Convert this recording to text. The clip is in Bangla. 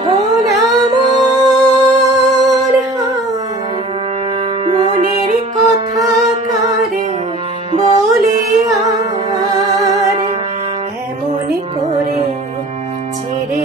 ভোলা মন হায়, মনের কথা কারে বলি আর, এমন করে ছেড়ে